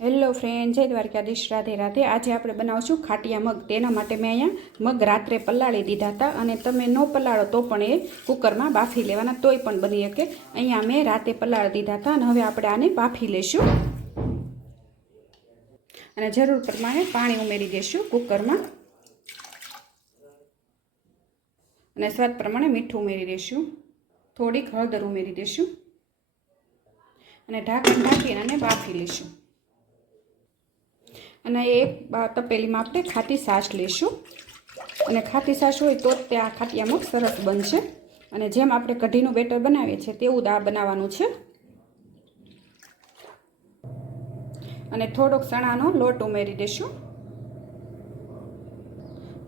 Hello friend જય દ્વારકાધીશ. રાધે રાધે. આજે આપણે બનાવશું ખાટિયા મગ. તેના માટે મેં અહીંયા મગ રાત્રે પલાળી દીધા હતા અને તમે ન પલાળો તો પણ એ કુકરમાં બાફી લેવાના, તોય પણ બની શકે. અહીંયા મેં રાતે પલાળી દીધા હતા અને હવે આપણે આને બાફી લઈશું અને જરૂર પ્રમાણે પાણી ઉમેરી દઈશું કુકરમાં. અને સ્વાદ પ્રમાણે મીઠું ઉમેરી દઈશું થોડીક હળદર ઉમેરી દઈશું અને ઢાંકણ ઢાંકીને બાફી લઈશું અને એક તપેલીમાં આપણે ખાટી છાશ લઈશું. અને ખાટી છાશ હોય તો જ તે આ ખાટિયામાં સરસ બનશે. અને જેમ આપણે કઢીનું બેટર બનાવીએ છીએ તેવું જ આ બનાવવાનું છે. અને થોડોક ચણાનો લોટ ઉમેરી દઈશું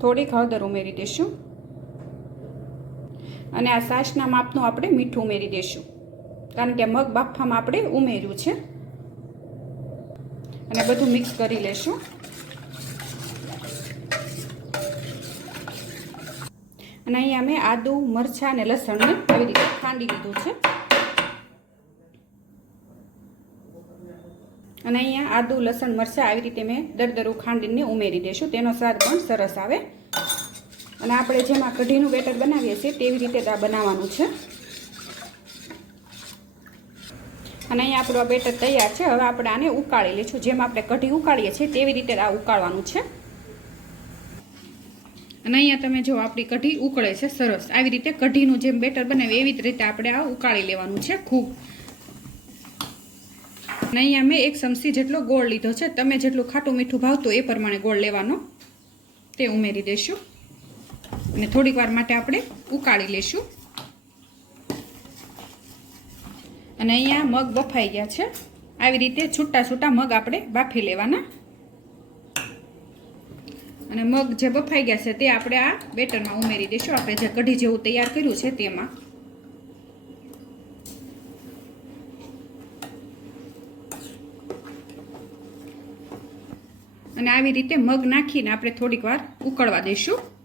થોડીક હળદર ઉમેરી દઈશું અને આ સાસના માપનું આપણે મીઠું ઉમેરી દઈશું કારણ કે મગ બાફામાં આપણે ઉમેર્યું છે. અને બધું મિક્સ કરી લેશું. અને અહીંયા મેં આદું, મરચાં અને લસણને આવી રીતે ખાંડી લીધું છે. અને અહીંયા આદુ, લસણ, મરચાં આવી રીતે મેં દરદરું ખાંડીને ઉમેરી દઈશું તેનો સ્વાદ પણ સરસ આવે. અને આપણે જેમાં કઢીનું બેટર બનાવીએ છીએ, તેવી રીતે આ બનાવવાનું છે. અને અહીંયા આપણું આ બેટર તૈયાર છે. હવે આપણે આને ઉકાળી લઈશું. જેમ આપણે કઢી ઉકાળીએ છીએ તેવી રીતે આ ઉકાળવાનું છે. અને અહીંયા તમે જો આપણી કઢી ઉકળે છે સરસ. આવી રીતે કઢીનું જેમ બેટર બને એવી જ રીતે આપણે આ ઉકાળી લેવાનું છે ખૂબ. અને અહીંયા મેં એક ચમચી જેટલો ગોળ લીધો છે. તમે જેટલું ખાટું મીઠું ભાવતું એ પ્રમાણે ગોળ લેવાનો. તે ઉમેરી દઈશું અને થોડીક વાર માટે આપણે ઉકાળી લઈશું અને અહીંયા મગ બફાઈ ગયા છે. આવી રીતે છૂટા છૂટા મગ આપણે બાફી લેવાના. અને મગ જે બફાઈ ગયા છે તે આપણે આ બેટરમાં ઉમેરી દઈશું. આપણે જે કઢી જેવું તૈયાર કર્યું છે તેમાં. અને આવી રીતે મગ નાખીને આપણે થોડીક વાર ઉકળવા દઈશું.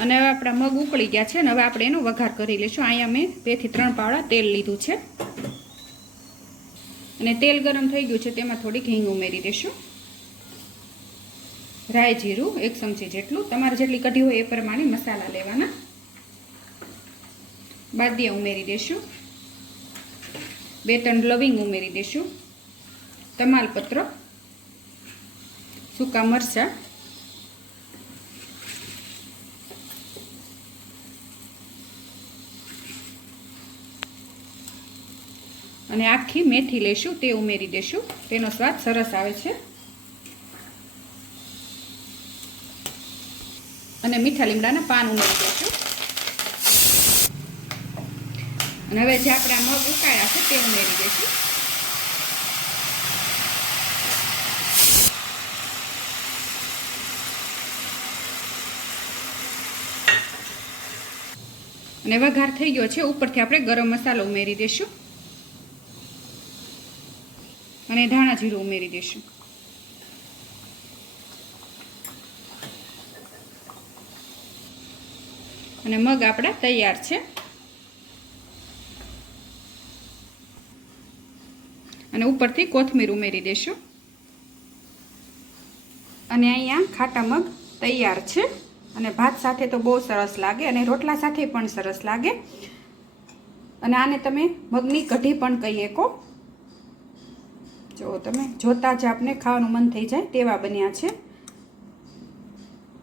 અને હવે આપણા મગ ઉકળી ગયા છે અને હવે આપણે એનો વઘાર કરી લઈશું. અહીંયા મેં બેથી ત્રણ પાવડા તેલ લીધું છે. અને તેલ ગરમ થઈ ગયું છે તેમાં થોડીક હિંગ ઉમેરી દઈશું. રાય જીરું એક ચમચી જેટલું. તમારે જેટલી કઢી હોય એ પ્રમાણે મસાલા લેવાના. બાદિયા ઉમેરી દઈશું. બે ત્રણ લવિંગ ઉમેરી દઈશું. તમાલપત્ર, સૂકા મરચાં અને આખી મેથી લઈશું તે ઉમેરી દઈશું તેનો સ્વાદ સરસ આવે છે. અને મીઠા લીમડાના પાન ઉમેરી દઈશું અને હવે જે આપણે મગ ઉકાળ્યા છે, તે ઉમેરી દઈશું અને વઘાર થઈ ગયો છે. ઉપરથી આપણે ગરમ મસાલો ઉમેરી દઈશું અને ધાણા જીરું ઉમેરી દઈશું અને મગ આપણા તૈયાર છે. અને ઉપરથી કોથમીર ઉમેરી દઈશું અને અહીંયા ખાટા મગ તૈયાર છે. અને ભાત સાથે તો બહુ સરસ લાગે અને રોટલા સાથે પણ સરસ લાગે. અને આને તમે મગની કઢી પણ કહી શકો જો તમે, જોતા જ આપને ખાવાનું મન થઈ જાય તેવા બન્યા છે.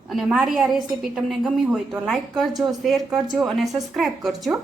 અને મારી આ રેસીપી તમને ગમી હોય તો લાઇક કરજો શેર કરજો અને સબસ્ક્રાઈબ કરજો.